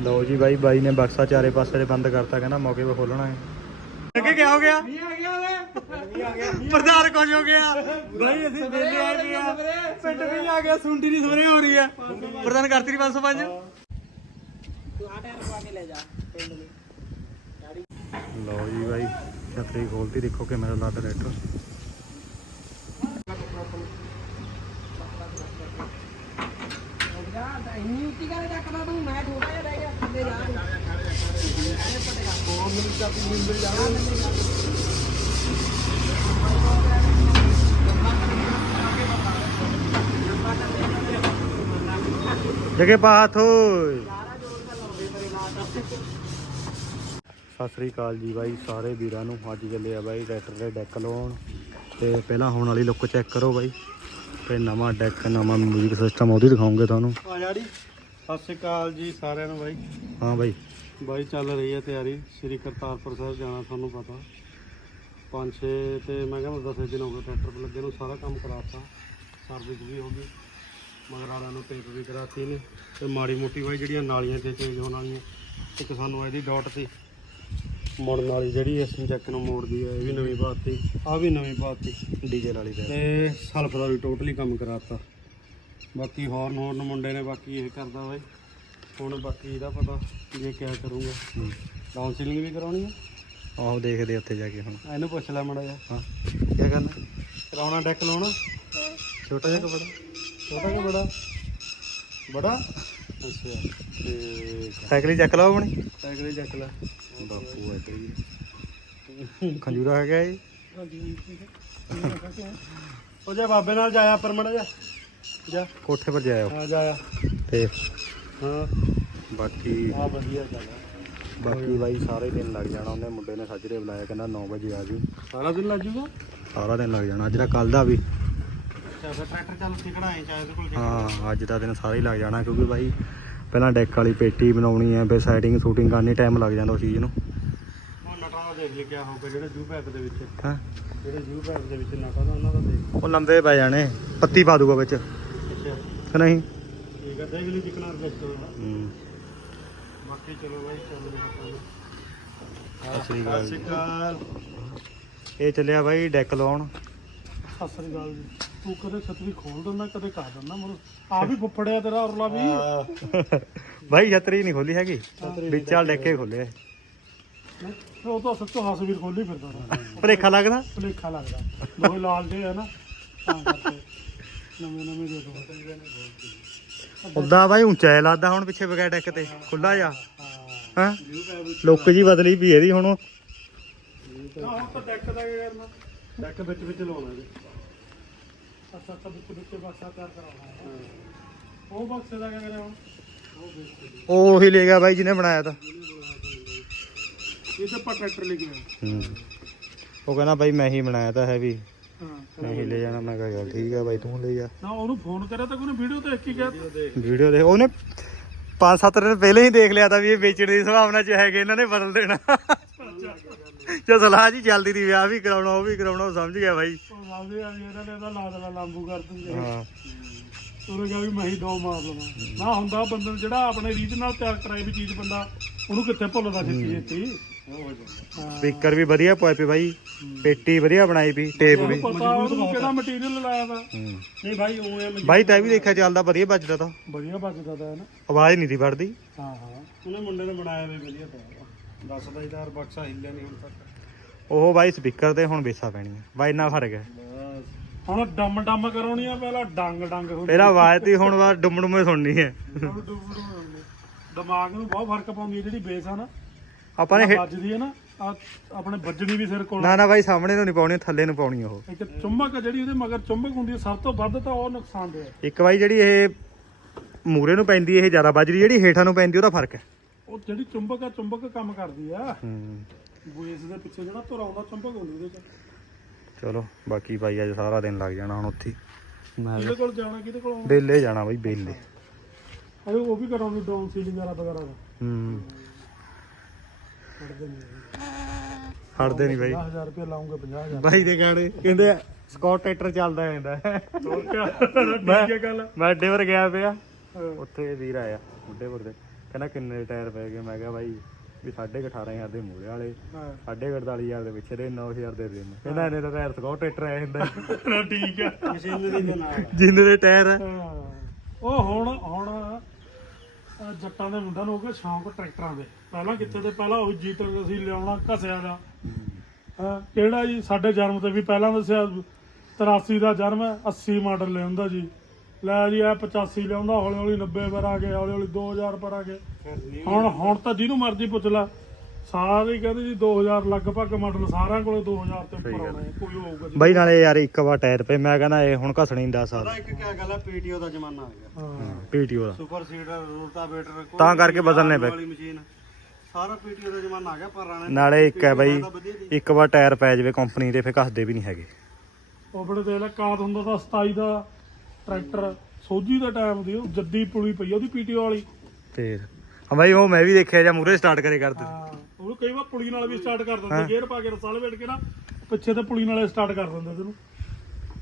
ਲਓ ਜੀ ਬਾਈ ਬਾਈ ਨੇ ਬਕਸਾ ਚਾਰੇ ਪਾਸੇ ਦੇ ਬੰਦ ਕਰਤਾ ਕਹਿੰਦਾ ਮੌਕੇ 'ਤੇ ਖੋਲਣਾ ਹੈ। ਅੱਗੇ ਕੀ ਹੋ ਗਿਆ? ਨਹੀਂ ਆ ਗਿਆ ਵੇ। ਪ੍ਰਧਾਨ ਕੁਝ ਹੋ ਗਿਆ। ਬਾਈ ਅਸੀਂ ਵੇਲੇ ਆਏ ਆ ਪਿੰਡ ਵੀ ਆ ਗਿਆ ਸੁੰਡੀ ਦੀ ਸਪਰੇ ਹੋ ਰਹੀ ਹੈ। ਪ੍ਰਧਾਨ ਕਰਤੀ ਨਹੀਂ 505 ਤੂੰ ਆ ਟਾਇਰ ਪਵਾ ਕੇ ਲੈ ਜਾ ਪਿੰਡ ਦੇ ਲਓ ਜੀ ਬਾਈ ਛਤਰੀ ਖੋਲਤੀ ਦੇਖੋ ਕਿ ਮੇਰਾ ਲੱਗ ਰੈਟਰ ਜਾ ਇੰਨੀ ਉੱਤੀ ਕਰ ਚੱਕਦਾ ਤੂੰ ਮੈਂ ਛੋਟਾ ਜਿਹਾ ਰਹਿ ਗਿਆ ਥੱਲੇ ਜਾ ਦੋ ਮਿੰਟ ਤੱਕ ਮਿੰਦਰ ਜਾ ਜਗੇ ਬਾਤ ਹੋਏ ਸਤਿ ਸ੍ਰੀ ਅਕਾਲ ਜੀ ਬਾਈ, ਸਾਰੇ ਵੀਰਾਂ ਨੂੰ। ਅੱਜ ਚੱਲੇ ਆ ਬਾਈ ਟਰੈਕਟਰ ਦੇ ਡੈਕ ਲਾਉਣ। ਤੇ ਪਹਿਲਾਂ ਹੋਣ ਵਾਲੀ ਲੁੱਕ ਚੈੱਕ ਕਰੋ ਬਾਈ। ਤੇ ਨਵਾਂ ਡੈਕ ਨਵਾਂ ਮਿਊਜ਼ਿਕ ਸਿਸਟਮ ਉਹਦੀ ਦਿਖਾਉਂਗੇ ਤੁਹਾਨੂੰ। ਆ ਜਾੜੀ ਸਤਿ ਸ਼੍ਰੀ ਅਕਾਲ ਜੀ ਸਾਰਿਆਂ ਨੂੰ ਬਾਈ। ਹਾਂ ਬਾਈ। ਬਾਈ ਚੱਲ ਰਹੀ ਹੈ ਤਿਆਰੀ। ਸ੍ਰੀ ਕਰਤਾਰਪੁਰ ਸਾਹਿਬ ਜਾਣਾ ਤੁਹਾਨੂੰ ਪਤਾ। ਪੰਜ ਛੇ ਤੇ ਮੈਂ ਕਹਿੰਦਾ 10 ਦਿਨ ਹੋ ਗਏ ਟਰੈਕਟਰ ਤੇ ਲੱਗੇ ਨੂੰ ਸਾਰਾ ਕੰਮ ਕਰਾਤਾ। ਸਰਵਿਸ ਵੀ ਹੋ ਗਈ। ਮਗਰ ਵਾਲਿਆਂ ਨੂੰ ਟੇਪ ਵੀ ਕਰਾਤੀ ਨੇ ਤੇ ਮਾੜੀ ਮੋਟੀ ਬਾਈ ਜਿਹੜੀਆਂ ਨਾਲੀਆਂ ਤੇ ਚੇਂਜ ਹੋਣ ਵਾਲੀਆਂ। ਇੱਕ ਸਾਨੂੰ ਇਹਦੀ ਡਾਟ ਤੇ ਮੁੜਨ ਵਾਲੀ ਜਿਹੜੀ ਇਸ ਜੈਕ ਨੂੰ ਮੋੜਦੀ ਹੈ ਇਹ ਵੀ ਨਵੀਂ ਪਾਤੀ ਆ ਵੀ ਨਵੀਂ ਪਾਤੀ। ਡੀਜ਼ਲ ਵਾਲੀ ਦਾ ਤੇ ਸਲਫ ਦਾ ਵੀ ਟੋਟਲੀ ਕੰਮ ਕਰਾਤਾ। ਬਾਕੀ ਹੌਰਨ ਹੌਰਨ ਮੁੰਡੇ ਨੇ ਬਾਕੀ ਇਹ ਕਰਦਾ ਬਾਈ। ਹੁਣ ਬਾਕੀ ਇਹਦਾ ਪਤਾ ਜੇ ਕਿਆ ਕਰੂੰਗਾ। ਡਾਊਨ ਸੀਲਿੰਗ ਵੀ ਕਰਾਉਣੀ ਆ। ਆਹੋ ਦੇਖਦੇ ਉੱਥੇ ਜਾ ਕੇ ਹੁਣ। ਇਹਨੂੰ ਪੁੱਛ ਲੈ ਮੜਾ ਜਾ ਹਾਂ। ਕੀ ਕਰਨਾ? ਕਰਾਉਣਾ ਡੈਕ ਲਾਉਣਾ? ਛੋਟਾ ਜਿਹਾ ਕਪੜਾ? ਛੋਟਾ ਕਿ ਬੜਾ? ਬੜਾ ਅੱਛਾ ਤੇ ਸਾਈਕਲ ਹੀ ਚੱਕ ਲਓ ਆਪਣੀ। ਸਾਈਕਲ ਹੀ ਚੱਕ ਲੈ। ਬਾਪੂ ਇੱਧਰ ਹੀ ਖੰਜੂਰਾ ਆ ਗਿਆ ਇਹ? ਉਹ ਜਾ ਬਾਬੇ ਨਾਲ ਜਾਇਆ ਪਰ ਮੜਾ ਜਾ। ਜਾ। ਕੋਠੇ ਪਰ ਜਾਇਓ ਆ ਜਾਇਆ। ਤੇ ਹਾਂ। ਬਾਕੀ ਆ ਵਧੀਆ ਚੱਲ ਬਾਕੀ ਬਾਈ ਸਾਰੇ ਦਿਨ ਲੱਗ ਜਾਣਾ ਉਹਨੇ ਮੁੰਡੇ ਨੇ ਸੱਜਰੇ ਬੁਲਾਇਆ ਕਹਿੰਦਾ 9 ਵਜੇ ਆ ਜੀ ਸਾਰਾ ਦਿਨ ਲੱਗ ਜੂਗਾ? ਸਾਰਾ ਦਿਨ ਲੱਗ ਜਾਣਾ ਅੱਜ ਦਾ ਕੱਲ ਦਾ ਵੀ। ਅੱਛਾ ਫਿਰ ਟਰੈਕਟਰ ਚੱਲ ਸਿਕੜਾਏ ਚਾਹੇ ਕੋਲ ਹਾਂ ਅੱਜ ਦਾ ਦਿਨ ਸਾਰਾ ਹੀ ਲੱਗ ਜਾਣਾ ਕਿਉਂਕਿ ਬਾਈ ਪਹਿਲਾਂ ਡੈਕ ਵਾਲੀ ਪੇਟੀ ਬਣਾਉਣੀ ਹੈ ਫਿਰ ਸੈਟਿੰਗ ਸ਼ੂਟਿੰਗ ਕਰਨੀ ਟਾਈਮ ਲੱਗ ਜਾਂਦਾ ਉਸ ਚੀਜ਼ ਨੂੰ। ਉਹ ਨਟਾਂ ਦਾ ਦੇਖ ਲਈ ਕਿਆ ਹੋਊਗਾ ਜਿਹੜੇ ਜੂ ਪੈਪ ਦੇ ਵਿੱਚ। ਹਾਂ? ਜਿਹੜੇ ਜੂ ਪੈਪ ਦੇ ਵਿੱਚ ਨਟਾਂ ਦਾ ਉਹਨਾਂ ਦਾ ਦੇਖ। ਉਹ ਲੰਬੇ ਪੈ ਜਾਣੇ ਪੱਤੀ ਪਾ ਦੂਗਾ ਵਿੱਚ। ਅੱਛਾ। ਕਿ ਨਹੀਂ? ਠੀਕ ਹੈ ਦੇਖ ਲਈ ਜਿਕਣਾ ਰਿਜੈਕਟ ਹੂੰ ਬਾਕੀ ਚਲੋ ਬਾਈ ਚੱਲ ਰਿਹਾ ਕੰਮ। ਸਤਿ ਸ੍ਰੀ ਅਕਾਲ। ਸਤਿ ਸ਼੍ਰੀ ਅਕਾਲ। ਇਹ ਚੱਲਿਆ ਬਾਈ ਡੈਕ ਲਾਉਣ। ਸਤਿ ਸ਼੍ਰੀ ਅਕਾਲ ਜੀ। ਤੂੰ ਕਦੇ ਛਤਰੀ ਖੋਲ ਦਿੰਦਾ ਕਦੇ ਕਰ ਦਿੰਦਾ ਮੈਨੂੰ ਆ ਵੀ ਫੁੱਫੜਿਆ ਤੇਰਾ ਔਰਲਾ ਵੀ। ਬਾਈ ਛਤਰੀ ਨਹੀਂ ਖੋਲੀ ਹੈਗੀ? ਵਿੱਚ ਵਾਲ ਡੈਕੇ ਖੋਲਿਆ ਉਹ ਤਾਂ ਸੱਚੋ ਹਸਵੀਰ ਖੋਲੀ ਫਿਰਦਾ ਤਾ। ਭਰੇਖਾ ਲੱਗਦਾ? ਭੁਲੇਖਾ ਲੱਗਦਾ। ਦੋਵੇਂ ਲਾਲ ਜੇ ਹੈ ਨਾ ਤਾਂ ਕਰਕੇ ਨਵੇਂ ਨਵੇਂ ਦੇ ਦੋ ਉਦਾਂ ਬਾਈ ਉੱਚਾ ਜਿਹਾ ਲੱਗਦਾ ਹੁਣ ਪਿੱਛੇ ਬਗੈਰ ਡੈਕ ਤੇ ਖੁੱਲਾ ਜਾ ਹਾਂ? ਹਾਂ ਲੁੱਕ ਜੀ ਬਦਲੀ ਵੀ ਇਹਦੀ ਹੁਣ। ਹੁਣ ਤਾਂ ਡੈਕ ਦਾ ਕੀ ਕਰਨਾ ਡੈਕ ਵਿੱਚ ਵਿੱਚ ਲਾਉਣਾ ਜੀ ਅੱਛਾ ਅੱਛਾ ਵਿੱਚ ਵਿੱਚ ਬਕਸਾ ਤਿਆਰ ਕਰਾਉਣਾ ਹੈ। ਉਹ ਬਕਸੇ ਦਾ ਕੀ ਕਰਿਆ ਹੁਣ ਉਹ ਉਹੀ ਲੈ ਗਿਆ ਬਾਈ ਜਿਹਨੇ ਬਣਾਇਆ ਤਾਂ। ਇਹ ਤਾਂ ਆਪਾਂ ਟਰੈਕਟਰ ਲੈ ਕੇ ਆਏ। ਹੂੰ। ਉਹ ਕਹਿੰਦਾ ਬਾਈ ਮੈਂ ਹੀ ਬਣਾਇਆ ਤਾਂ ਹੈ ਵੀ ਹਾਂ ਮੈਂ ਹੀ ਲੈ ਜਾਣਾ। ਮੈਂ ਕਿਹਾ ਚੱਲ ਠੀਕ ਆ ਬਾਈ ਤੂੰ ਲੈ ਜਾ। ਨਾ ਉਹਨੂੰ ਫੋਨ ਕਰਿਆ ਤਾਂ ਕੋਈ ਵੀਡੀਓ ਦੇਖ ਕੇ ਗਿਆ ਵੀਡੀਓ ਦੇ ਉਹਨੇ 5-7 ਦਿਨ ਪਹਿਲੇ ਹੀ ਦੇਖ ਲਿਆ ਤਾਂ ਵੀ ਇਹ ਵੇਚਣ ਦੀ ਸੰਭਾਵਨਾ ਚ ਹੈਗੇ ਇਹਨਾਂ ਨੇ ਬਦਲ ਦੇਣਾ। ਜੇ ਸਲਾਹ ਜੀ ਚੱਲਦੀ ਦੀ ਵਿਆਹ ਵੀ ਕਰਾਉਣਾ ਉਹ ਵੀ ਕਰਾਉਣਾ ਉਹ ਸਮਝ ਗਿਆ ਬਾਈ। ਉਹ ਮਾਲਦੇ ਆ ਵੀ ਇਹਨਾਂ ਨੇ ਇਹਦਾ ਲਾਦਲਾ ਲਾਂਬੂ ਕਰ ਦਿੰਦੇ ਹਾਂ। ਉਹਨੇ ਕਿਹਾ ਵੀ ਮੈਂ ਹੀ ਦੋ ਮਾਰ ਲਵਾਂ। ਨਾ ਹੁੰਦਾ ਬੰਦੇ ਨੂੰ ਜਿਹੜਾ ਆਪਣੇ ਰੀਤ ਨਾਲ ਤਿਆਰ ਕਰਾਈ ਵੀ ਚੀਜ਼ ਬੰਦਾ ਉਹਨੂੰ ਕਿੱਥੇ ਭੁੱਲਦਾ ਛੇਤੀ ਛੇਤੀ ਹਾਂ। ਸਪੀਕਰ ਵੀ ਵਧੀਆ ਪਾਇਆ ਪਈ ਬਾਈ ਪੇਟੀ ਵਧੀਆ ਬਣਾਈ ਵੀ ਟੇਪ ਵੀ। ਉਹਨੂੰ ਪਤਾ ਉਹਨੂੰ ਕਿਹੜਾ ਮਟੀਰੀਅਲ ਲਾਇਆ ਵਾ। ਹੂੰ। ਨਹੀਂ ਭਾਈ ਉਹ ਐ ਬਾਈ ਤਾਂ ਇਹ ਵੀ ਦੇਖਿਆ ਚੱਲਦਾ ਵਧੀਆ ਵੱਜਦਾ ਤਾਂ। ਵਧੀਆ ਬਚਦਾ ਤਾਂ ਹੈ ਨਾ। ਆਵਾਜ਼ ਨਹੀਂ ਦੀ ਵੜਦੀ ਹਾਂ ਹਾਂ। ਉਹਨੇ ਮੁੰਡੇ ਨੇ ਬਣਾਇਆ ਵੀ ਵਧੀਆ ਤਾਂ। ਦੱਸਦਾ ਯਾਰ ਬਕਸਾ ਹਿੱਲਿਆ ਨਹੀਂ ਹੁਣ ਤੱਕ। ਉਹ ਬਾਈ ਸਪੀਕਰ ਤੇ ਹੁਣ ਵੇਸਾ ਪੈਣੀ ਹੈ ਬਾਈ ਇੰਨਾ ਫ਼ਰਕ ਹੈ। ਬਸ। ਹੁਣ ਡੰਮ ਡੰਮ ਕਰਾਉਣੀ ਆ ਪਹਿਲਾਂ ਡੰਗ ਡੰਗ ਹੁੰਦੀ ਪਹਿਲਾਂ ਆਵਾਜ਼ ਤੇ ਹੁਣ ਵਾ ਡੁੰਮ ਡੁੰਮੇ ਸੁਣਨੀ ਹੈ। ਹੁਣ ਡੁੱਬ ਡੁੱਬ ਹੁੰਦੀ। ਦਿਮਾਗ ਨੂੰ ਬਹੁਤ ਫ਼ਰਕ ਪਾਉਂਦੀ ਹੈ ਜਿਹੜੀ ਬੇਸ ਆ ਨਾ। ਆਪਾਂ ਨੇ ਹਿ- ਵੱਜਦੀ ਹੈ ਨਾ ਆ ਆਪਣੇ ਵੱਜਣੀ ਵੀ ਸਿਰ ਕੋਲ। ਨਾ ਨਾ ਬਾਈ ਸਾਹਮਣੇ ਨੂੰ ਨਹੀਂ ਪਾਉਣੀ ਥੱਲੇ ਨੂੰ ਪਾਉਣੀ ਉਹ। ਇੱਕ ਚੁੰਬਕ ਆ ਜਿਹੜੀ ਉਹਦੇ ਮਗਰ ਚੁੰਬਕ ਹੁੰਦੀ ਹੈ ਸਭ ਤੋਂ ਵੱਧ ਤਾਂ ਉਹ ਨੁਕਸਾਨਦੇਹ ਹੈ ਇੱਕ ਬਾਈ ਜਿਹੜੀ ਇਹ ਮੂਰੇ ਨੂੰ ਪੈਂਦੀ ਇਹ ਜ਼ਿਆਦਾ ਵੱਜਦੀ ਜਿਹੜੀ ਹੇਠਾਂ ਨੂੰ ਪੈਂਦੀ ਉਹਦਾ ਫ਼ਰਕ ਹੈ। ਉਹ ਜਿਹੜੀ ਚੁੰਬਕ ਆ ਚੁੰਬਕ ਕੰਮ ਕਰਦੀ ਆ। ਹੂੰ। ਬੇਸ ਦੇ ਪਿੱਛੇ ਜਿਹੜਾ ਧੁਰਾ ਆਉਂਦਾ ਚੁੰਬਕ ਹੁੰਦੀ ਉਹਦੇ ਚ। ਚਲੋ ਬਾਕੀ ਬਾਈ ਅੱਜ ਸਾਰਾ ਦਿਨ ਲੱਗ ਜਾਣਾ ਹੁਣ ਉੱਥੇ। ਹੀ। ਮੈਂ ਕਿਹਦੇ ਕੋਲ ਜਾਣਾ ਕਿਹਦੇ ਕੋਲ ਆਉਣਾ? ਬੇਲੇ ਜਾਣਾ ਬਾਈ ਬੇਲੇ ਅਰੇ ਉਹ ਵੀ ਕਰਾਉਣੀ ਡਾਊਨ ਸੀਲਿੰਗ ਵਾਲਾ ਵਗੈਰਾ ਦਾ। ਹੂੰ। ਛੱਡਦੇ ਨਹੀਂ ਹਟਦੇ ਨਹੀਂ ਬਾਈ। 50000 ਰੁਪਏ ਲਾਉਂਗੇ 50000 ਬਾਈ ਦੇ ਗਾਣੇ ਕਹਿੰਦੇ ਸਕਾਟ ਟਰੈਕਟਰ ਚੱਲਦਾ ਠੀਕ ਹੈ ਗੱਲ। ਮੈਂ ਅੱਡੇ ਪਰ ਗਿਆ ਪਿਆ। ਉੱਥੇ ਵੀਰ ਆਇਆ ਬੁੱਢੇਪੁਰ ਦੇ ਕਹਿੰਦਾ ਕਿੰਨੇ ਟਾਇਰ ਪੈ ਗਏ? ਮੈਂ ਕਿਹਾ ਬਾਈ ਵੀ 18500 ਦੇ ਮੂਹਰੇ ਵਾਲੇ। ਹਾਂ। 45000 ਦੇ ਪਿੱਛੇ ਦੇ 9000 ਦੇ ਦੇ ਕਹਿੰਦਾ ਇਹਨੇ ਤਾਂ ਟਾਇਰ ਸਕੋ ਟਰੈਕਟਰ ਆਇਆ ਹੁੰਦਾ। ਠੀਕ ਆ। ਮਸ਼ੀਨਰੀ ਦੇ ਨਾਲ। ਜਿੰਦੇ ਦੇ ਟਾਇਰ ਆ। ਉਹ ਹੁਣ ਹੁਣ ਜੱਟਾਂ ਦੇ ਮੁੰਡਿਆਂ ਨੂੰ ਹੋ ਗਿਆ ਸ਼ੌਂਕ ਟਰੈਕਟਰਾਂ ਦੇ। ਪਹਿਲਾਂ ਕਿੱਥੇ ਤੇ ਪਹਿਲਾਂ ਉਹ ਜੀਟਰ ਅਸੀਂ ਲਿਆਉਣਾ ਘਸਿਆ ਦਾ। ਕਿਹੜਾ ਜੀ? ਸਾਡੇ ਜਨਮ ਤੇ ਵੀ ਪਹਿਲਾਂ ਦੱਸਿਆ 83 ਦਾ ਜਨਮ ਹੈ 80 ਮਾਡਲ ਲਿਆਉਂਦਾ ਜੀ। ਲੈ ਜੀ ਇਹ 85 ਲਿਆਉਂਦਾ ਹੌਲੀ ਹੌਲੀ 90 ਪਰ ਆ ਗਏ ਹੌਲੀ ਹੌਲੀ 2000 ਪਰ ਆ ਗਏ। ਹੁਣ ਹੁਣ ਤਾਂ ਜਿਹਨੂੰ ਮਰਜ਼ੀ ਪੁੱਛ ਲੈ। ਸਾਰੇ ਹੀ ਕਹਿੰਦੇ ਜੀ 2000 ਲਗਭਗ ਮਾਡਲ ਸਾਰਿਆਂ ਕੋਲੇ 2000 ਤੇ ਉੱਪਰ ਆਉਣਾ ਕੋਈ ਹੋਊਗਾ ਜੀ। ਬਾਈ ਨਾਲੇ ਯਾਰ ਇੱਕ ਵਾਰ ਟਾਇਰ ਪਏ ਮੈਂ ਕਹਿੰਦਾ ਇਹ ਹੁਣ ਘਸਣੀ ਨਹੀਂ 10 ਸਾਲ। ਇੱਕ ਕੀ ਗੱਲ ਹੈ ਪੀਟੀਓ ਦਾ ਜ਼ਮਾਨਾ ਆ ਗਿਆ। ਹਾਂ। ਪੀਟੀਓ ਦਾ। ਸੁਪਰ ਸੀਡਰ ਰੋਟਾਵੇਟਰ ਕੋਈ ਤਾਂ ਕਰਕੇ ਬਦਲਣੇ ਪਏ। ਮਸ਼ੀਨ। ਸਾਰਾ ਪੀਟੀਓ ਦਾ ਜ਼ਮਾਨਾ ਆ ਗਿਆ ਪਰ ਰਾਣੇ ਨਾਲੇ ਇੱਕ ਹੈ ਬਾਈ ਇੱਕ ਵਾਰ ਟਾਇਰ ਪੈ ਜਾਵੇ ਕੰਪਨੀ ਦੇ ਫੇ ਘਸਦੇ ਵੀ ਨਹੀਂ ਹੈਗੇ। ਉਹ ਬੜੇ ਦੇ ਲੈ ਕਾਦ ਹੁੰਦਾ ਤਾਂ 27 ਦਾ ਟਰੈਕਟਰ ਸੋਝੀ ਦਾ ਟਾਈਮ ਦੀ ਉਹ ਜੱਦੀ ਪੁਲੀ ਪਈ ਆ ਉਹਦੀ ਪੀਟੀਓ ਵਾਲੀ। ਤੇ ਹਾਂ ਬਾਈ ਉਹ ਮੈਂ ਵੀ ਦੇਖਿਆ ਜਾਂ ਮੂਰੇ ਸਟਾਰਟ ਕਰੇ ਕਰਦੇ। ਹਾਂ ਉਹ ਕਈ ਵਾਰ ਪੁਲੀ ਨਾਲ ਵੀ ਸਟਾਰਟ ਕਰ ਦਿੰਦੇ ਗੇਅਰ ਪਾ ਕੇ ਰਸਾਲੇ ਵੇਟ ਕੇ ਨਾ ਪਿੱਛੇ ਤੇ ਪੁਲੀ ਨਾਲ ਸਟਾਰਟ ਕਰ ਦਿੰਦੇ ਤੈਨੂੰ।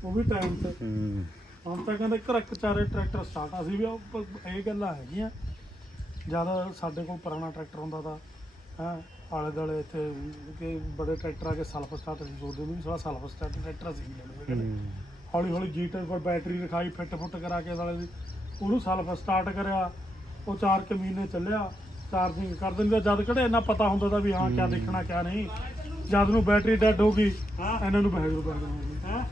ਉਹ ਵੀ ਟਾਈਮ ਤੇ। ਹੂੰ। ਹੁਣ ਤਾਂ ਕਹਿੰਦੇ ਘਰਕ ਚਾਰੇ ਟਰੈਕਟਰ ਸਟਾਰਟ ਅਸੀਂ ਵੀ ਉਹ ਪ- ਇਹ ਗੱਲਾਂ ਹੈਗੀਆਂ। ਜਦ ਸਾਡੇ ਕੋਲ ਪੁਰਾਣਾ ਟਰੈਕਟਰ ਹੁੰਦਾ ਤਾਂ ਹੈ ਆਲੇ ਦੁਆਲੇ ਇੱਥੇ ਕਿ ਬੜੇ ਟਰੈਕਟਰ ਆ ਕੇ ਸੈਲਫ ਸਟਾਰਟ ਅਸੀਂ ਸੋਚਦੇ ਵੀ ਸਾਲਾ ਸੈਲਫ ਸਟਾਰਟ ਟਰੈਕਟਰ ਅਸੀਂ ਲੈਣੇ। ਹੌਲੀ ਹੌਲੀ ਜੀਟਰ ਪਰ ਬੈਟਰੀ ਰਖਾਈ ਫਿੱਟ ਫੁੱਟ ਕਰਾ ਕੇ ਨਾਲੇ ਦੀ। ਉਹਨੂੰ ਸੈਲਫ ਸਟਾਰਟ ਕਰਿਆ। ਉਹ 4 ਕੁ ਮਹੀਨੇ ਚੱਲਿਆ। ਚਾਰਜਿੰਗ ਕਰ ਦਿੰਦੇ ਜਦ ਕਿਹੜੇ ਇੰਨਾ ਪਤਾ ਹੁੰਦਾ ਤਾਂ ਵੀ ਹਾਂ ਕਿਆ ਦੇਖਣਾ ਕਿਆ ਨਹੀਂ। ਜਦ ਨੂੰ ਬੈਟਰੀ ਡੈਡ ਹੋ ਗਈ ਇਹਨਾਂ ਨੂੰ ਬਹਿ ਪੈ ਗਈ ਹੈ?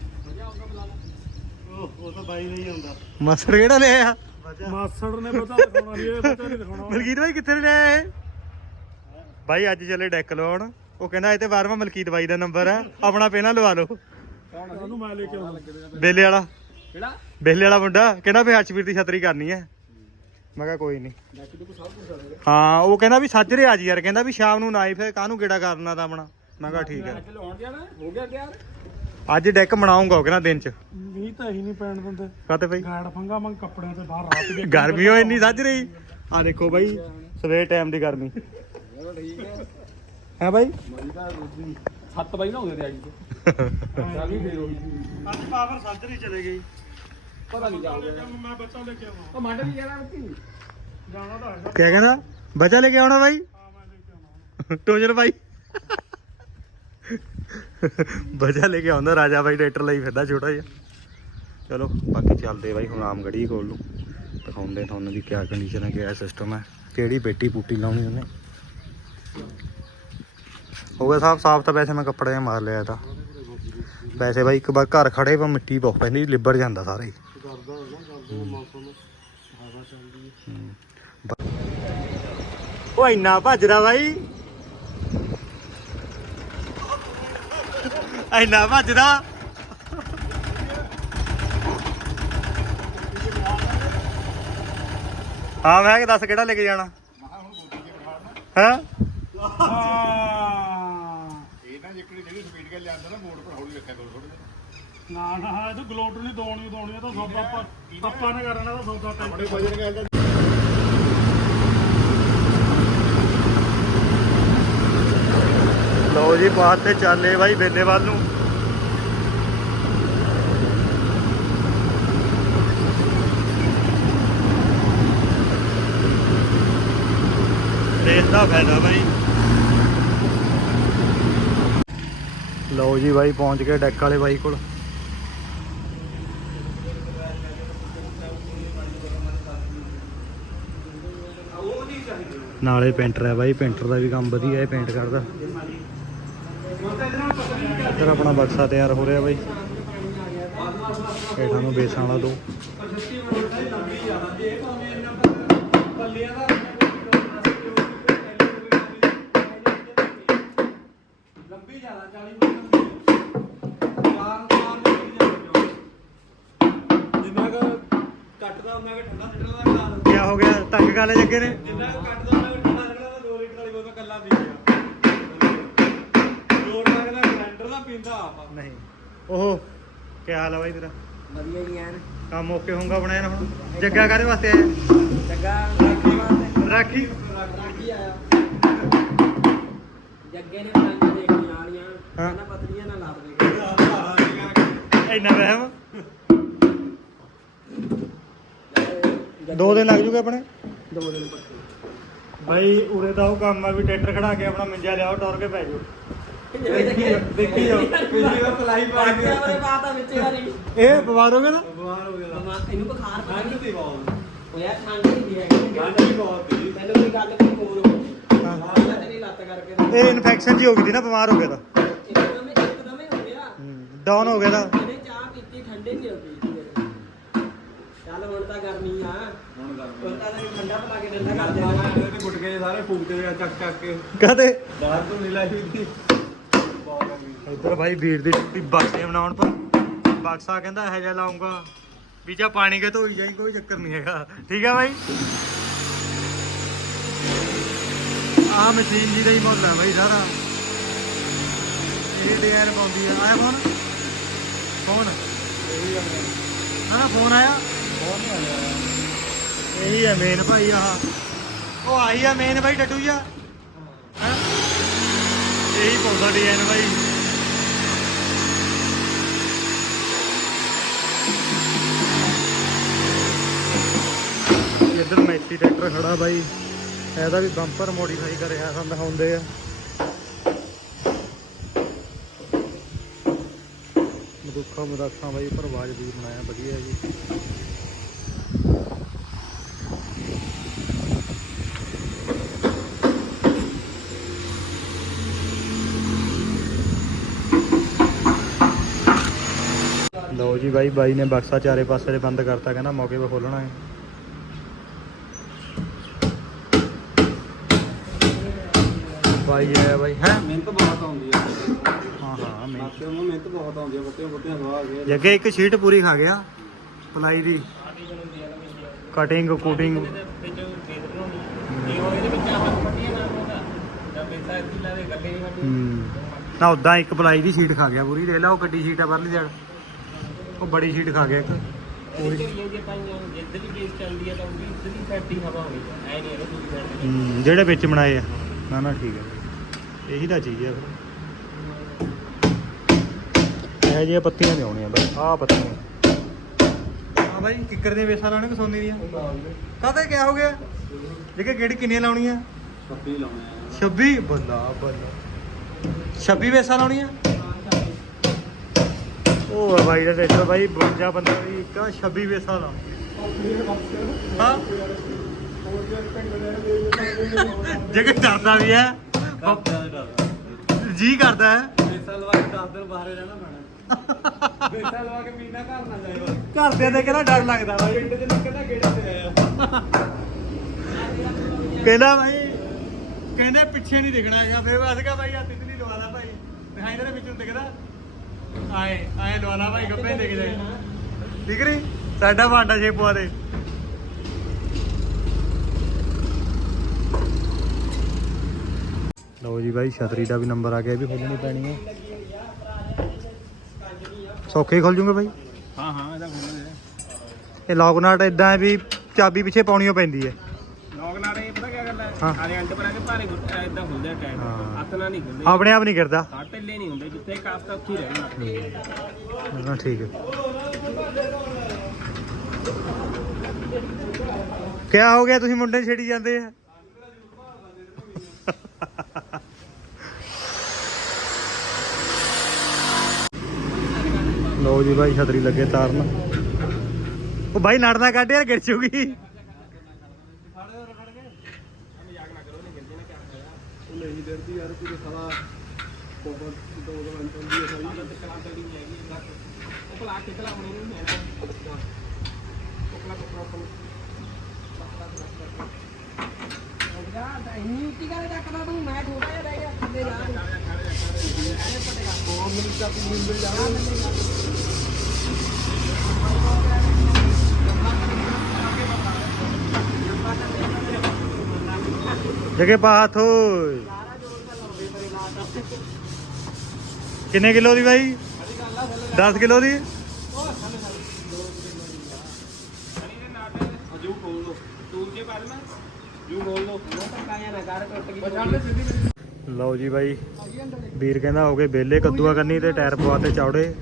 ਉਹ ਉਹ ਤਾਂ ਬਾਈ ਨਹੀਂ ਹੁੰਦਾ। ਮਾਸੜ ਕਿਹੜਾ ਲਿਆ ਮਾਸੜ ਨੇ ਪਤਾ ਦਿਖਾਉਣਾ ਨਹੀਂ ਇਹ ਪਤਾ ਨਹੀਂ ਦਿਖਾਉਣਾ। ਮਲਕੀਤ ਬਾਈ ਕਿੱਥੇ ਲਿਆ ਇਹ? ਬਾਈ ਅੱਜ ਚੱਲੇ ਡੈਕ ਲਾਉਣ ਉਹ ਕਹਿੰਦਾ ਇਹ ਤੇ ਬਾਰਵਾਂ ਮਲਕੀਤ ਬਾਈ ਦਾ ਨੰਬਰ ਹੈ ਆਪਣਾ ਪਹਿਲਾਂ ਲਵਾ ਲਓ। ਉਹਨੂੰ ਮੈਂ ਲੈ ਕੇ ਆਉਂਦਾ। ਬੇਲੇ ਵਾਲਾ। ਕਿਹੜਾ? ਬੇਲੇ ਵਾਲਾ ਮੁੰਡਾ ਕਹਿੰਦਾ ਵੀ ਹਰਸ਼ਵੀਰ ਦੀ ਛਤਰੀ ਕਰਨੀ ਹੈ ਮੈਂ ਕਿਹਾ ਕੋਈ ਨਹੀਂ ਹਾਂ ਉਹ ਕਹਿੰਦਾ ਵੀ ਸਾਜਰੇ ਆ ਜੀ ਯਾਰ ਕਹਿੰਦਾ ਵੀ ਸ਼ਾਮ ਨੂੰ ਨਾ ਆਈ ਫਿਰ ਕਾਹਨੂੰ ਗੇੜਾ ਕਰਨਾ ਤਾਂ ਆਪਣਾ? ਮੈਂ ਕਿਹਾ ਠੀਕ ਹੈ ਅੱਜ ਹੋ ਗਿਆ ਤਿਆਰ। ਅੱਜ ਡੈਕ ਬਣਾਉਂਗਾ ਉਹ ਕਹਿੰਦਾ ਦਿਨ ਚ। ਮੀਂਹ ਤਾਂ ਹੀ ਨਹੀਂ ਪੈਣ ਦਿੰਦੇ। ਕਾਤੇ ਬਈ? ਗਾੜ ਫੰਗਾ ਮੰਗ ਕੱਪੜਿਆਂ ਤੇ ਬਾਹਰ ਰਾਤ ਵੀ ਗਰਮੀ ਹੋ ਇੰਨੀ ਸੱਜ ਰਹੀ। ਆ ਦੇਖੋ ਬਾਈ ਸਵੇਰ ਟਾਈਮ ਦੀ ਗਰਮੀ। ਠੀਕ ਹੈ ਹੈ ਬਾਈ? ਮਰੀ ਤਾਂ 7 ਵਜੇ ਨਾ ਹੁੰਦੇ ਤੇ ਚੱਲ ਵੀ ਫੇਰ ਹੋਈ ਅੱਜ ਪਾਵਰ ਸਰਜਰੀ ਚਲੇ ਗਈ। ਪਤਾ ਨਹੀਂ ਜਾਊਗਾ ਮੈਂ ਬੱਚਾ ਲੈ ਕੇ ਆਵਾਂ ਉਹ ਮੰਡ ਵੀ ਜਾਣਾ ਕਿ ਜਾਣਾ ਤਾਂ ਹੈਗਾ। ਕਿਆ ਕਹਿੰਦਾ? ਬੱਚਾ ਲੈ ਕੇ ਆਉਣਾ ਬਾਈ? ਹਾਂ ਮੈਂ ਲੈ ਕੇ ਆਉਣਾ। ਟੋਜਰ ਬਾਈ। ਬੱਚਾ ਲੈ ਕੇ ਆਉਂਦਾ ਰਾਜਾ ਬਾਈ ਟਰੈਕਟਰ ਲਈ ਫਿਰਦਾ ਛੋਟਾ ਜਿਹਾ। ਚਲੋ ਬਾਕੀ ਚੱਲਦੇ ਬਾਈ ਹੁਣ ਆਮ ਗੜੀ ਕੋਲ ਨੂੰ। ਦਿਖਾਉਂਦੇ ਤੁਹਾਨੂੰ ਦੀ ਕਿਆ ਕੰਡੀਸ਼ਨ ਹੈ ਕਿਆ ਸਿਸਟਮ ਹੈ ਕਿਹੜੀ ਪੇਟੀ ਪੂਟੀ ਲਾਉਣੀ ਉਹਨੇ। ਹੋ ਗਿਆ ਸਾਫ਼ ਸਾਫ਼ ਤਾਂ ਵੈਸੇ ਮੈਂ ਕੱਪੜੇ ਜਿਹਾ ਮਾਰ ਲਿਆ ਤਾਂ। ਵੈਸੇ ਬਾਈ ਇੱਕ ਵਾਰ ਘਰ ਖੜੇ ਪਾ ਮਿੱਟੀ ਬਹੁਤ ਪੈਂਦੀ ਲਿਬੜ ਜਾਂਦਾ ਸਾਰਾ ਹੀ। ਕਰਦਾ ਹੋਣਾ ਕਰਦੇ ਮੌਸਮ। ਹਵਾ ਚੱਲਦੀ ਹੈ। ਉਹ ਇੰਨਾ ਭੱਜਦਾ ਬਾਈ। ਇੰਨਾ ਭੱਜਦਾ। ਹਾਂ ਮੈਂ ਕਿ ਦੱਸ ਕਿਹੜਾ ਲੈ ਕੇ ਜਾਣਾ? ਹਾਂ? ਹਾਂ। ਇਹਨਾਂ ਸਪੀਡ ਗੱਲ ਲਿਆਂਦਾ ਨਾ ਮੋੜ ਪਰ ਹੌਲੀ ਰੱਖਿਆ ਕਰੋ ਥੋੜੇ ਜਿਹਾ। ਨਾ ਨਾ ਇਹ ਤਾਂ ਗਲੋਟ ਨਹੀਂ ਦੋਣੀ ਦੋਣੀ ਇਹ ਤਾਂ ਸੌਦਾ ਆਪਾਂ ਆਪਾਂ ਨੇ ਕਰਨਾ ਤਾਂ ਸੌਦਾ ਆਪਣੇ ਟਾਈਮ ਵਜਨ ਗੱਲ ਦਾ ਲਓ ਜੀ ਬਾਤ ਤੇ ਚੱਲੇ ਬਾਈ ਬੇਲੇ ਵੱਲ ਨੂੰ। ਰੇਸ ਦਾ ਫਾਇਦਾ ਬਾਈ। ਲਓ ਜੀ ਬਾਈ, ਪਹੁੰਚ ਗਏ ਡੈਕ ਵਾਲੇ ਬਾਈ ਕੋਲ। ਨਾਲੇ ਪੇਂਟਰ ਹੈ ਬਾਈ ਪੇਂਟਰ ਦਾ ਵੀ ਕੰਮ ਵਧੀਆ ਹੈ ਪੇਂਟ ਕਰਦਾ। ਇੱਧਰ ਆਪਣਾ ਬਕਸਾ ਤਿਆਰ ਹੋ ਰਿਹਾ ਬਾਈ। ਹੇਠਾਂ ਨੂੰ ਬੇਸਾਂ ਵਾਲਾ ਦੋ। ਲੰਬੀ ਜ਼ਿਆਦਾ 40 ਚਾਰ ਚਾਰ ਜਿੰਨਾ ਕੁ ਕੱਟਦਾ ਉਹਨਾਂ ਕੁ ਠੰਡਾ ਨਿਕਲਦਾ ਘਰ। ਕੀ ਹੋ ਗਿਆ? ਤੰਗ ਕਾਲੇ ਜੱਗੇ ਨੇ? ਜਿੰਨਾ ਕੁ ਕੱਟਦਾ ਉਹਨਾਂ ਕੁ ਠੰਡਾ ਨਿਕਲਦਾ 2 ਲੀਟਰ ਵਾਲੀ ਬੋਤਲ ਕੱਲਾ ਪੀ ਗਿਆ ਲੋੜ ਲੱਗਦਾ ਗ੍ਰੈਂਡਰ ਦਾ ਪੀਂਦਾ ਆਪ। ਨਹੀਂ। ਉਹ ਕੀ ਹਾਲ ਹੈ ਬਾਈ ਤੇਰਾ? ਵਧੀਆ ਹੀ ਐਨ। ਕੰਮ ਓਕੇ ਹੋਊਗਾ ਬਣਾਇਆ ਨਾ ਹੁਣ? ਜੱਗਾ ਕਾਰੇ ਵਾਸਤੇ ਆਇਆ? ਜੱਗਾ ਰਾਖੀ ਵਾਸਤੇ। ਰਾਖੀ? ਰਾਖੀ ਆਇਆ। ਜੱਗੇ ਨੇ ਹਾਂ। ਕਹਿੰਦਾ ਪਤਲੀਆਂ ਨਾ ਲਾ ਇੰਨਾ ਵਹਿਮ? ਦੋ ਦਿਨ ਲੱਗ ਜੂਗੇ ਆਪਣੇ? ਦੋ ਦਿਨ ਪੱਕੇ। ਬਾਈ ਉਰੇ ਤਾਂ ਉਹ ਕੰਮ ਆ ਵੀ ਟਰੈਕਟਰ ਖੜਾ ਕੇ ਆਪਣਾ ਮੰਜਾ ਲਿਆਓ ਟੌਰ ਕੇ ਪੈ ਜਾਓ। ਦੇਖੀ ਜਾਓ, ਪਿਛਲੀ ਵਾਰ ਪਲਾਈ ਪਾ ਕੇ। ਮੇਰੇ ਬਾਤ ਵਿੱਚ ਵਾਰੀ ਇਹ ਬਿਮਾਰ ਹੋ ਗਿਆ ਨਾ? ਬਿਮਾਰ ਹੋ ਗਿਆ। ਇਹਨੂੰ ਬੁਖਾਰ ਪਾ ਦੀ ਬਹੁਤ। ਉਹ ਯਾਰ ਠੰਡ ਨਹੀਂ ਹੈਗੀ। ਠੰਡ ਵੀ ਬਹੁਤ ਸੀ। ਮੈਨੂੰ ਕੋਈ ਗੱਲ ਕੋਈ ਹੋਰ ਹੋ। ਗਈ ਆਹ ਤੇਰੀ ਲੱਤ ਕਰਕੇ। ਇਹ ਇਨਫੈਕਸ਼ਨ ਜੀ ਹੋ ਗਈ ਸੀ ਨਾ ਬਿਮਾਰ ਹੋ ਗਿਆ ਤਾਂ ਇੱਕਦਮ ਇੱਕਦਮ ਹੀ ਹੋ ਗਿਆ ਡਾਊਨ ਹੋ ਗਿਆ ਤਾਂ ਇਹਨੇ ਚਾਹ ਪੀਤੀ ਠੰਡੇ ਨਹੀਂ ਹੋ ਪੀਤੀ ਚੱਲ ਹੁਣ ਤਾਂ ਗਰਮੀ ਆ। ਹੁਣ ਗੱਲ ਹੁਣ ਤਾਂ ਤੈਨੂੰ ਠੰਡਾ ਪਲਾ ਕੇ ਠੰਡਾ ਕਰ ਦੇਣਾ। ਤੇ ਗੁੱਟਕੇ ਸਾਰੇ ਫੂਕਦੇ ਆ ਚੱਕ ਚੱਕ ਕੇ। ਕਹਦੇ? ਦਾਰ ਤੋਂ ਨਹੀਂ ਲਾਈ ਗਈ ਇੱਧਰ ਭਾਈ ਵੀਰ ਦੀ ਛੁੱਟੀ ਬਕਸੇ ਬਣਾਉਣ ਪਰ ਬਕਸਾ ਕਹਿੰਦਾ ਇਹੋ ਜਿਹਾ ਲਾਉਂਗਾ। ਵੀ ਜਾਂ ਪਾਣੀ ਕੇ ਧੋਈ ਜਾਈ ਕੋਈ ਚੱਕਰ ਨਹੀਂ ਹੈਗਾ। ਠੀਕ ਹੈ ਭਾਈ ਆਹ ਮਸ਼ੀਨ ਜੀ ਦਾ ਹੀ ਮੁੱਲ ਹੈ ਭਾਈ ਸਾਰਾ। ਇਹ ਡਿਜ਼ਾਈਨ ਪਾਉਂਦੀ ਹੈ ਆਇਆ ਫੋਨ ਫੋਨ ਨਾ ਨਾ ਫੋਨ ਆਇਆ? ਬਹੁਤ ਨਹੀਂ ਆਇਆ। ਇਹੀ ਹੈ ਮੇਨ ਭਾਈ ਆਹ। ਉਹ ਆਹੀ ਆ ਮੇਨ ਭਾਈ ਟੱਟੂ ਜਾ ਹਾਂ? ਇਹੀ ਪਾਉਂਦਾ ਡਿਜ਼ਾਈਨ ਭਾਈ। ਇੱਧਰ ਮੈਸੀ ਟਰੈਕਟਰ ਖੜਾ ਬਾਈ ਇਹਦਾ ਵੀ ਬੰਪਰ ਮੋਡੀਫਾਈ ਕਰਿਆ ਸਾਨੂੰ ਦਿਖਾਉਂਦੇ ਆ। ਮਦੁੱਖਾ ਮਦਾਖਾਂ ਬਾਈ ਪਰ ਵੀ ਬਣਾਇਆ, ਵਧੀਆ ਜੀ। ਲਓ ਜੀ ਬਾਈ ਬਾਈ ਨੇ ਬਕਸਾ ਚਾਰੇ ਪਾਸੇ ਦੇ ਬੰਦ ਕਰਤਾ, ਕਹਿੰਦਾ ਮੌਕੇ 'ਤੇ ਖੋਲਣਾ ਹੈ। ਬਾਈ ਆਇਆ ਬਾਈ ਹੈ? ਮਿਹਨਤ ਬਹੁਤ ਆਉਂਦੀ ਆ। ਹਾਂ ਹਾਂ ਮੈਂ ਨੂੰ ਮਿਹਨਤ ਬਹੁਤ ਆਉਂਦੀ ਆ ਬੱਤੀਆਂ ਬੱਤੀਆਂ ਸਵਾਹ ਕੇ। ਜੱਗੇ ਇੱਕ ਸ਼ੀਟ ਪੂਰੀ ਖਾ ਗਿਆ ਪਲਾਈ ਦੀ। ਕਟਿੰਗ ਕੁਟਿੰਗ ਜਾਂ ਲਾ ਨਾ ਉਦਾਂ ਇੱਕ ਪਲਾਈ ਦੀ ਸ਼ੀਟ ਖਾ ਗਿਆ ਪੂਰੀ। ਦੇ ਲਾ ਉਹ ਕੱਟੀ ਸ਼ੀਟ ਆ ਪਰਲੀ ਜੜ ਉਹ ਬੜੀ ਸ਼ੀਟ ਖਾ ਗਿਆ ਇੱਕ। ਪੂਰੀ ਜੇ ਸਾਈਡ ਸਾਈਡ ਜਿਹੜੇ ਵਿੱਚ ਬਣਾਏ ਆ। ਨਾ ਨਾ ਠੀਕ ਹੈ ਇਹੀ ਤਾਂ ਚੀਜ਼ ਆ ਫਿਰ। ਇਹ ਜਿਹੀਆਂ ਪੱਤੀਆਂ ਨਹੀਂ ਆਉਣੀਆਂ ਬਈ ਆਹ ਪੱਤੀਆਂ। ਹਾਂ ਬਾਈ ਕਿੱਕਰ ਦੀਆਂ ਵੇਸਾਂ ਲਾਉਣੇ ਕਿ ਸੋਨੇ ਦੀਆਂ? ਕਾਹਤੇ ਕਿਆ ਹੋ ਗਿਆ? ਜਿਹੜੇ ਕਿਹੜੀ ਕਿੰਨੀਆਂ ਲਾਉਣੀਆਂ? ਪੱਤੀ ਲਾਉਣੇ ਆ 26 ਬੱਲਾ ਬੱਲਾ। 26 ਵੇਸਾਂ ਲਾਉਣੀਆਂ? ਉਹ ਆ ਬਾਈ ਦਾ ਟਰੈਕਟਰ ਬਾਈ 52 ਬੰਦਾ ਵੀ ਇੱਕ ਆ 26 ਵੇਸਾਂ ਲਾ ਹਾਂ। ਜਗੇ ਡਰਦਾ ਵੀ ਹੈ। ਜੀ ਕਰਦਾ ਹੈ। ਪੈਸਾ ਲਵਾ ਕੇ 10 ਦਿਨ ਬਾਹਰ ਰਹਿਣਾ ਪੈਣਾ। ਪੈਸਾ ਲਵਾ ਕੇ ਮਹੀਨਾ ਘਰ ਨਾ ਜਾਏ ਬਸ। ਘਰਦਿਆਂ ਦੇ ਕਿਹੜਾ ਡਰ ਲੱਗਦਾ ਬਾਈ? ਪਿੰਡ ਚ ਨਿਕਲਦਾ ਗੇੜੇ ਤੇ ਆਇਆ। ਕਹਿੰਦਾ ਭਾਈ ਕਹਿੰਦੇ ਪਿੱਛੇ ਨਹੀਂ ਦਿਖਣਾ ਹੈਗਾ। ਫੇਰ ਮੈਂ ਕਿਹਾ ਭਾਈ ਆ ਤਿੰਦਲੀ ਲਵਾ ਲਾ ਭਾਈ। ਦਿਖਾਈ ਦੇ ਵਿੱਚੋਂ ਦਿਖਦਾ। ਆਏ ਆਏ ਲਵਾ ਲਾ ਭਾਈ ਗੱਪੇ ਦਿਖ ਜਾਏ ਠੀਕ ਨੀ ਸਾਡਾ ਭਾਂਡਾ ਜੇ ਪਵਾ ਦੇ। ਲਓ ਜੀ ਭਾਈ ਛਤਰੀ ਦਾ ਵੀ ਨੰਬਰ ਆ ਗਿਆ ਇਹ ਵੀ ਖੋਲਣੀ ਪੈਣੀ ਹੈ ਸੌਖੇ ਖੁੱਲ ਜੂਗੇ ਭਾਈ ਹਾਂ ਹਾਂ ਇਹਦਾ ਖੋਲ ਦੇ ਇਹ ਲੌਕ ਨਾਟ ਇਦਾਂ ਹੈ ਵੀ ਚਾਬੀ ਪਿੱਛੇ ਪਾਉਣੀ ਓ ਪੈਂਦੀ ਹੈ। ਲੋਕ ਨਾਲੇ ਪਤਾ ਕੀ ਗੱਲ ਹੈ? ਹਾਂ। ਆਲੇ ਅੰਤ ਬਣਾ ਕੇ ਭਾਰੇ ਗੁੱਟਾ ਇਦਾਂ ਹੁੰਦੇ ਟਾਈਮ ਹਾਂ। ਹੱਥ ਨਾਲ ਨਹੀਂ ਹੁੰਦੇ ਆਪਣੇ ਆਪ ਨਹੀਂ ਕਰਦਾ ਹਾਂ ਢਿੱਲੇ ਨਹੀਂ ਹੁੰਦੇ ਜਿੱਥੇ ਕਾਸਤਾ ਉੱਥੇ ਹੀ ਰਹਿਣਾ। ਹਾਂ ਠੀਕ ਹੈ। ਕਿਆ ਹੋ ਗਿਆ? ਤੁਸੀਂ ਮੁੰਡੇ ਨੂੰ ਛੇੜੀ ਜਾਂਦੇ ਆ। ਲਓ ਜੀ ਭਾਈ ਛਤਰੀ ਲੱਗੇ ਤਾਰਨ। ਉਹ ਭਾਈ ਨੜਨਾ ਕੱਢ ਯਾਰ, ਗਿਰ ਚੁਗੀ ਯਾਰ ਇੰਨੀ ਉੱਚੀ ਗੱਲ ਚੱਕਦਾ ਤੂੰ, ਮੈਂ ਛੋਟਾ ਜਿਹਾ ਰਹਿ ਗਿਆ, ਥੱਲੇ ਜਾ ਜਗੇ ਪਾਥ ਓਏ। ਕਿੰਨੇ ਕਿਲੋ ਦੀ ਬਾਈ? 10 ਕਿਲੋ ਦੀ? ਜੂ ਖੋਲ ਲੋ ਤੂੰ ਕੇ ਬਾਰੇ ਮੈਂ ਜੂ ਖੋਲ ਲੋ ਕਾਇਆ ਨਾ ਕਰ ਟੁੱਟ ਗਈ। ਲਓ ਜੀ ਬਾਈ। ਵੀਰ ਕਹਿੰਦਾ ਹੋ ਗਏ ਬੇਲੇ ਕੱਦੂਆ ਕਰਨੀ ਤੇ ਟਾਇਰ ਪਵਾ ਤੇ ਚੌੜੇ।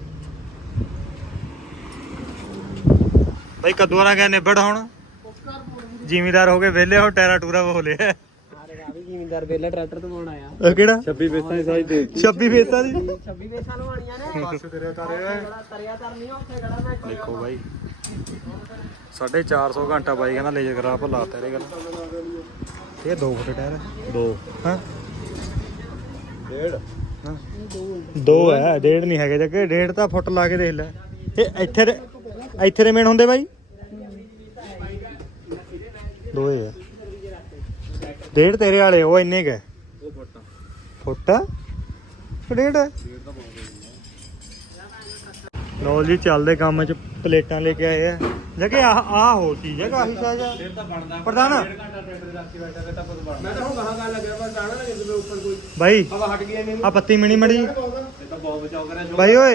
ਬਾਈ ਕੱਦੂਆ ਨਾਲ ਗਿਆ ਨਿਬੜ ਹੁਣ? ਜ਼ਿਮੀਦਾਰ ਹੋ ਗਏ ਵਿਹਲੇ ਹੁਣ ਟਾਇਰਾ ਟੂਰਾ ਬੋਲੇ ਹਾਂ ਜ਼ਿਮੀਂਦਾਰ ਵੇਲਾ ਟਰੈਕਟਰ ਤੋਂ ਆਉਣ ਆਇਆ ਉਹ ਕਿਹੜਾ? 26 ਬੇਸਾਂ ਦੀ ਸਾਈਜ਼ ਦੇ 26 ਫੇਸਾਂ ਦੀ? 26 ਵੇਸਾਂ ਲਵਾਉਣੀਆਂ ਨੇ। ਬਸ ਤੇਰੇ ਤਾਰੇ ਜਿਹੜਾ ਤਰਿਆ ਤਰਨੀ ਆ ਉੱਥੇ ਖੜਾ ਮੈਂ ਦੇਖੋ ਬਾਈ। 450 ਘੰਟਾ ਬਾਈ ਕਹਿੰਦਾ ਲੇਜ਼ਰ ਕਰਾ ਭੁੱਲਾ ਤੇਰੇ ਗੱਲ ਇਹ ਦੋ ਫੁੱਟ ਟਾਇਰ ਹੈ ਦੋ। ਹਾਂ? ਡੇਢ। ਦੋ ਹੈ, ਡੇਢ ਨਹੀਂ ਹੈਗੇ ਜੱਗੇ, ਡੇਢ ਤਾਂ ਫੁੱਟ ਲਾ ਕੇ ਦੇਖ ਲੈ। ਇਹ ਇੱਥੇ ਦੇ ਇੱਥੇ ਦੇ ਮੇਨ ਹੁੰਦੇ ਬਾਈ? ਦੋ ਆ। ਡੇਢ ਤੇਰੇ ਵਾਲੇ, ਉਹ ਇੰਨੇ ਕੁ ਫੁੱਟ ਫੁੱਟ ਡੇਢ ਲੋ ਜੀ, ਚੱਲਦੇ ਕੰਮ ਚ ਪਲੇਟਾਂ ਲੈ ਕੇ ਆਏ ਆ। ਜਗੇ ਆਹ ਆਹ ਹੋ ਚੀਜ਼ ਹੈ ਕਾਹੀ ਸਾਜ ਫਿਰ ਤਾਂ ਬਣਦਾ। ਪ੍ਰਧਾਨ। ਘੰਟਾ ਟਰੈਕਟਰ ਰੱਖੀ ਬੈਠਾ ਫਿਰ ਤਾਂ ਕੁਝ ਬਣਦਾ। ਮੈਂ ਤਾਂ ਹੁਣ ਗਾਹਾਂ ਗੱਲ ਲੱਗਿਆ ਪਰ ਜਾਣਾ ਨਾ ਜਿੱਦ ਉੱਪਰ ਕੋਈ। ਬਾਈ ਹਵਾ ਹਟ ਗਈ ਇਹਨੇ ਆ ਪੱਤੀ ਮਿਣੀ ਮੜੀ। ਇਹ ਤਾਂ ਬਹੁਤ ਬਚਾਓ ਕਰਿਆ ਜੋ ਬਾਈ ਓਏ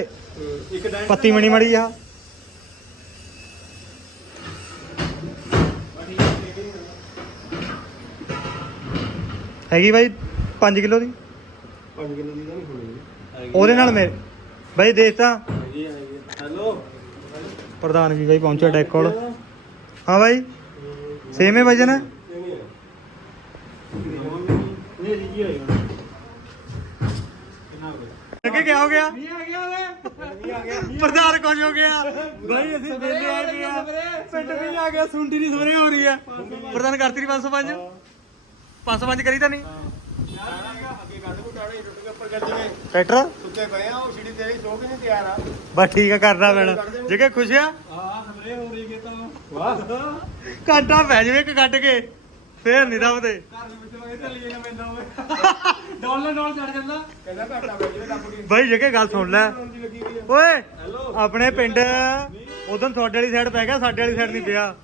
ਇੱਕ ਡੈਂਟ ਪੱਤੀ ਮਿਣੀ ਮੜੀ ਆ। ਹੈਗੀ ਬਾਈ 5 ਕਿਲੋ ਦੀ? 5 ਕਿਲੋ ਦੀ ਤਾਂ ਨਹੀਂ ਹੋਣੀ। ਉਹਦੇ ਨਾਲ ਮੇਰੇ। ਬਾਈ ਦੇਖ ਤਾਂ। ਹੈਗੀ ਹੈਗੀ ਹੈਲੋ। ਪ੍ਰਧਾਨ ਜੀ ਬਾਈ ਪਹੁੰਚਿਆ ਡੈਕ ਕੋਲ। ਹਾਂ ਬਾਈ ਸੇਮ ਹੈ ਵਜਨ? ਹੈ ਅੱਗੇ ਕੀ ਹੋ ਗਿਆ? ਨਹੀਂ ਆ ਗਿਆ ਓਏ ਆ ਗਿਆ ਪ੍ਰਧਾਨ ਕੁਝ ਹੋ ਗਿਆ। ਬਾਈ ਅਸੀਂ ਵੇਲੇ ਆ ਪਿੰਡ ਵੀ ਆ ਗਿਆ ਸੁੰਡੀ ਦੀ ਸਪਰੇ ਹੋ ਰਹੀ ਹੈ। ਪ੍ਰਧਾਨ ਕਰਤੀ ਨਹੀਂ 505 505 ਕਰੀ ਤਾਂ ਨਹੀਂ? ਟਰੈਕਟਰ? ਸੁੱਤੇ ਪਏ ਆ ਉਹ ਸਿੜੀ ਤੇਰੀ ਸੋ ਕੇ ਨਹੀਂ ਤਿਆਰ ਆ। ਬਸ ਠੀਕ ਆ ਕਰਨਾ ਪੈਣਾ। ਜੇ ਕਿ ਖੁਸ਼ ਆ? ਹਾਂ ਸਪਰੇ ਹੋ ਰਹੀ ਹੈ ਤਾਂ ਵਾਹ ਘੰਟਾ ਪੈ ਜਾਵੇ ਇੱਕ ਕੱਟ ਕੇ ਫੇਰ ਨਹੀਂ ਦਬਦੇ। ਘਰ ਵਿੱਚ ਇਹ ਚੱਲੀ ਜਾਂਦਾ ਪੈਂਦਾ ਹੋਵੇ ਡਾਲ ਚੜ ਜਾਂਦਾ। ਕਹਿੰਦਾ ਘਾਟਾ ਪੈ ਜਵੇ ਲੱਭ ਗਈ ਬਾਈ ਜੇ ਕਿ ਗੱਲ ਸੁਣ ਲੈ। ਹੈ ਓਏ ਆਪਣੇ ਪਿੰਡ ਉਦੋਂ ਤੁਹਾਡੇ ਵਾਲੀ ਸਾਈਡ ਪੈ ਗਿਆ ਸਾਡੇ ਵਾਲੀ ਸਾਈਡ ਨਹੀਂ ਪਿਆ।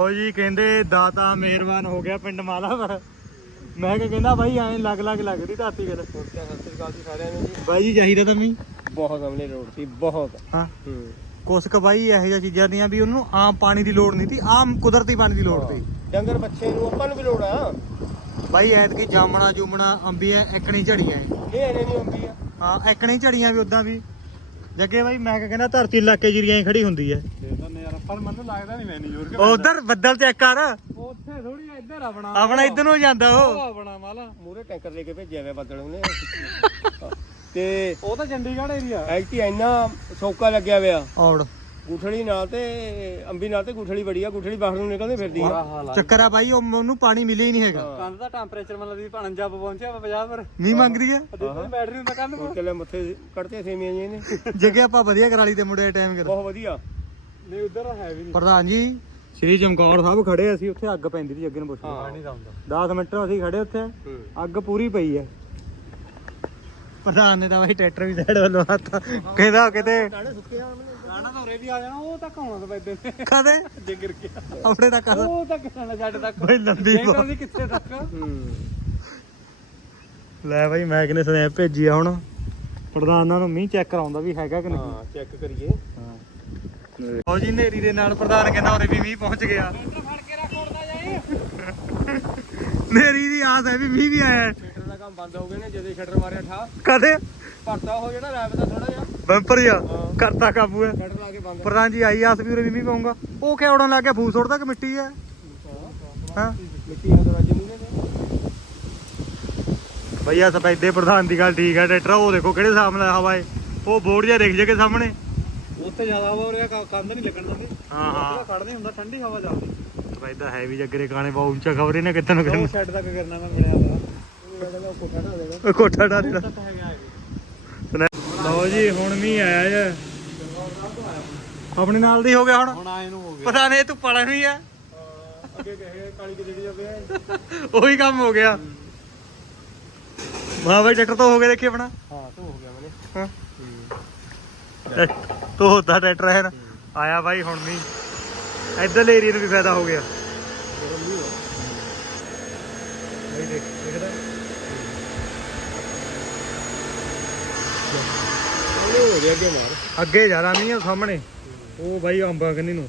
ਓ ਜੀ ਕਹਿੰਦੇ ਦਾਤਾ ਮਿਹਰਬਾਨ ਹੋ ਗਿਆ ਪਿੰਡ ਮਾਲਾ ਪਰ। ਮੈਂ ਕਿ ਕਹਿੰਦਾ ਬਾਈ ਐਂ ਲੱਗ ਲੱਗ ਲੱਗਦੀ ਧਰਤੀ ਗੱਲ ਸਤਿ ਸ੍ਰੀ ਅਕਾਲ ਜੀ ਸਾਰਿਆਂ ਨੂੰ ਜੀ ਬਾਈ ਜੀ ਚਾਹੀਦਾ ਤਾਂ ਮੀ ਬਹੁਤ ਅਮਲੇ ਰੋਡ ਸੀ ਬਹੁਤ। ਹਾਂ। ਹੂੰ। ਕੁਛ ਕੁ ਬਾਈ ਇਹੋ ਜਿਹੀਆਂ ਚੀਜ਼ਾਂ ਦੀਆਂ ਵੀ ਉਹਨੂੰ ਆਮ ਪਾਣੀ ਦੀ ਲੋੜ ਨਹੀਂ ਸੀ ਆਮ ਕੁਦਰਤੀ ਪਾਣੀ ਦੀ ਲੋੜ ਸੀ। ਡੰਗਰ ਬੱਚੇ ਨੂੰ ਆਪਾਂ ਨੂੰ ਵੀ ਲੋੜ ਆ। ਬਾਈ ਐਤਕੀ ਜਾਮਣਾ ਜੁਮਣਾ ਅੰਬੀਆਂ ਐਕਣੀ ਝੜੀਆਂ ਐ। ਨਹੀਂ ਇਹਨੇ ਨਹੀਂ ਹੁੰਦੀ ਆ। ਹਾਂ ਐਕਣੀ ਝੜੀਆਂ ਵੀ ਉਦਾਂ ਵੀ। ਜੱਗੇ ਬਾਈ ਮੈਂ ਕਿਹਾ ਕਹਿੰਦਾ ਧਰਤੀ ਇਲਾਕੇ ਜਿਰੀਆਂ ਹੀ ਖੜੀ ਹੁੰਦੀ ਐ। ਇਹ ਤਾਂ ਨਜ਼ਾਰਾ ਪਰ ਮੈਨੂੰ ਲੱਗਦਾ ਨਹੀਂ ਮੈਨੀ ਜੋਰ ਉਧਰ ਬੱਦਲ ਚੈੱਕ ਕਰ। ਉੱਥੇ ਥੋੜੀ ਇੱਧਰ ਆਪਣਾ। ਆਪਣਾ ਇਧਰ ਨੂੰ ਜਾਂਦਾ ਉਹ। ਆਪਣਾ ਮਾਲਾ ਮੂਰੇ ਟੈਂਕਰ ਲੈ ਕੇ ਭੇਜਿਆ ਵੇ ਬੱਦਲ ਉਹਨੇ ਤੇ ਉਹ ਤਾਂ ਚੰਡੀਗੜ੍ਹ ਏਰੀਆ ਐਕਟੀ ਇੰਨਾ ਸੌਕਾ ਲੱਗਿਆ ਹੋਇਆ ਔੜ। ਗੁਠੜੀ ਨਾਲ ਤੇ ਅੰਬੀ ਨਾਲ ਤੇ ਗੁਠੜੀ ਬੜੀ ਆ ਗੁਠੜੀ ਬਾਹਰ ਨੂੰ ਨਿਕਲਦੀ ਫਿਰਦੀ ਆ। ਚੱਕਰ ਆ ਬਾਈ ਉਹ ਉਹਨੂੰ ਪਾਣੀ ਮਿਲੇ ਹੀ ਨਹੀਂ ਹੈਗਾ। ਕੰਧ ਦਾ ਟੈਂਪਰੇਚਰ ਮਤਲਬ ਵੀ 49 ਪਹੁੰਚਿਆ 50 ਪਰ। ਮੀਂਹ ਮੰਗ ਰਹੀ ਹੈ। ਦੇਖੋ ਬੈਟਰੀ ਹੁੰਦਾ ਕੰਧ ਕੋਲ। ਕਿਲੇ ਮੱਥੇ ਕੱਢਤੇ ਸੇਮੀਆਂ ਜੀ ਨੇ। ਜੱਗੇ ਆਪਾਂ ਵਧੀਆ ਕਰਾਲੀ ਤੇ ਮੁੰਡੇ ਟਾਈਮ ਕਰ ਬਹੁਤ ਵਧੀਆ। ਨਹੀਂ ਉਧਰ ਹੈ ਵੀ ਪ੍ਰਧਾਨ ਜੀ ਸ਼੍ਰੀ ਚਮਕੌਰ ਸਾਹਿਬ ਖੜੇ ਅਸੀਂ ਉੱਥੇ ਅੱਗ ਪੈਂਦੀ ਸੀ ਅੱਗੇ ਨੂੰ ਪੁੱਛ ਹਾਂ ਨਹੀਂ ਦਮਦਾ 10 ਮਿੰਟ ਅਸੀਂ ਖੜੇ ਉੱਥੇ ਹੂੰ। ਅੱਗ ਪੂਰੀ ਪਈ ਹੈ ਪ੍ਰਧਾਨ ਨੇ ਤਾਂ ਬਾਈ ਟਰੈਕਟਰ ਵੀ ਸਾਈਡ ਵੱਲੋਂ ਹੱਥ ਕਹਿੰਦਾ ਕਿਤੇ? ਗਾਣੇ ਸੁੱਕੇ ਆ ਗਾਣਾ ਤਾਂ ਉਰੇ ਵੀ ਆ ਜਾਣਾ ਉਹ ਤੱਕ ਆਉਣਾ ਤਾਂ ਪੈਦੇ ਨੇ ਕਦੇ ਜੇ ਗਿਰ ਗਿਆ। ਆਪਣੇ ਤੱਕ ਆ। ਉਹ ਤੱਕ ਆਉਣਾ ਸਾਡੇ ਤੱਕ। ਬਈ ਲੰਬੀ ਕਿੱਥੇ ਤੱਕ? ਹੂੰ। ਲੈ ਬਾਈ ਮੈਂ ਕਿਨੇ ਸਨੈਪ ਭੇਜੀ ਆ ਹੁਣ? ਪ੍ਰਧਾਨਾਂ ਨੂੰ ਮੀਂਹ ਚੈੱਕ ਕਰਾਉਂਦਾ ਵੀ ਹੈਗਾ ਕਿ ਨਹੀਂ? ਹਾਂ ਚੈੱਕ ਕਰੀਏ। ਲਓ ਜੀ ਨੇਰੀ ਦੇ ਨਾਲ ਪ੍ਰਧਾਨ ਕਹਿੰਦਾ ਉਰੇ ਵੀ ਮੀਂਹ ਪਹੁੰਚ ਗਿਆ। ਨੇਰੀ ਦੀ ਆਸ ਹੈ ਵੀ ਮੀਂਹ ਵੀ ਆਇਆ ਹੈ। ਸ਼ਟਰ ਦਾ ਕੰਮ ਬੰਦ ਹੋ ਗਿਆ ਨੇ ਜਦੇ ਸ਼ਟਰ ਮਾਰਿਆ ਠਾ ਕਦੇ ਭਰਤਾ ਹੋ ਜਿਹੜਾ ਰੈਪ ਦਾ ਥੋੜਾ ਜਿਹਾ। ਬੰਪਰ ਜਾ ਕਰਤਾ ਕਾਬੂ ਹੈ। ਸ਼ਟਰ ਲਾ ਕੇ ਬੰਦ। ਪ੍ਰਧਾਨ ਜੀ ਆਈ ਆਸ ਵੀ ਉਰੇ ਵੀ ਮੀਂਹ ਪਾਉਂਗਾ ਉਹ ਕਿਆ ਉਡਣ ਲੱਗ ਗਿਆ? ਫੂਸ ਸੁੱਟਦਾ ਕਿ ਮਿੱਟੀ ਹੈ? ਹਾਂ। ਮਿੱਟੀ ਦਾ ਦਰਵਾਜ਼ੇ ਨੇ ਭਈਆ ਸਪੈਦੇ ਪ੍ਰਧਾਨ ਦੀ ਗੱਲ ਠੀਕ ਹੈ। ਟਰੈਕਟਰ ਉਹ ਦੇਖੋ ਕਿਹੜੇ ਨਾਲ ਹਵਾ ਹੈ। ਉਹ ਬੋਰਡ ਜਿਹਾ ਦਿਖ ਜੇ ਕੇ ਸਾਹਮਣੇ। ਉੱਥੇ ਜ਼ਿਆਦਾ ਹਵਾ ਹੋ ਰਿਹਾ ਕੰਧ ਨਹੀਂ ਲੱਗਣ ਦਿੰਦੇ। ਹਾਂ ਹਾਂ। ਖੜਦੇ ਹੁੰਦਾ ਠੰਡੀ ਹਵਾ ਚੱਲਦੀ ਸਪੈਦਾ ਹੈ ਵੀ ਜੱਗਰੇ ਕਾਣੇ ਬਹੁਤ ਉੱਚਾ ਖਬਰ ਇਹਨੇ ਕਿੱਥੇ ਨੂੰ ਕਰਨਾ। ਸ਼ੈੱਡ ਤੱਕ ਕਰਨਾ ਮੈਂ ਮਿਲਿਆ ਵਾ ਉਹ ਕੋਠਾ ਢਾ ਦੇਗਾ ਉਹ ਕੋਠਾ ਡਾ ਦੇਣਾ ਤੱਕ ਹੈਗਾ ਹੈਗੇ ਲਓ ਜੀ ਹੁਣ ਮੀਂਹ ਆਇਆ ਜੇ। ਆਪਣੇ ਨਾਲ ਦੀ ਹੋ ਗਿਆ ਹੁਣ? ਹੁਣ ਆਏ ਨੂੰ ਹੋ ਪਤਾ ਨਹੀਂ ਤੂੰ ਪੜਾ ਨਹੀਂ ਆ। ਅੱਗੇ ਕਹੇ ਕਾਲੀ ਕਿ ਜਿਹੜੀ ਜਾਵੇ ਉਹੀ ਕੰਮ ਹੋ ਗਿਆ। ਵਾਹ ਬਾਈ ਟਰੈਕਟਰ ਤੋਂ ਹੋ ਗਿਆ ਦੇਖੀ ਆਪਣਾ। ਹਾਂ ਤੂੰ ਹੋ ਗਿਆ ਮਨੇ ਹਾਂ। ਤੋ ਹੁੰਦਾ ਟਰੈਕਟਰ ਹੈ ਨਾ। ਆਇਆ ਬਾਈ ਹੁਣ ਵੀ ਇਧਰਲੇ ਏਰੀਆ ਨੂੰ ਵੀ ਫਾਇਦਾ ਹੋ ਗਿਆ ਅੱਗੇ ਮਾਰ। ਅੱਗੇ ਜ਼ਿਆਦਾ ਨਹੀਂ ਆ ਸਾਹਮਣੇ। ਉਹ ਬਾਈ ਅੰਬਾਂ ਕੰਨੀ ਨੂੰ।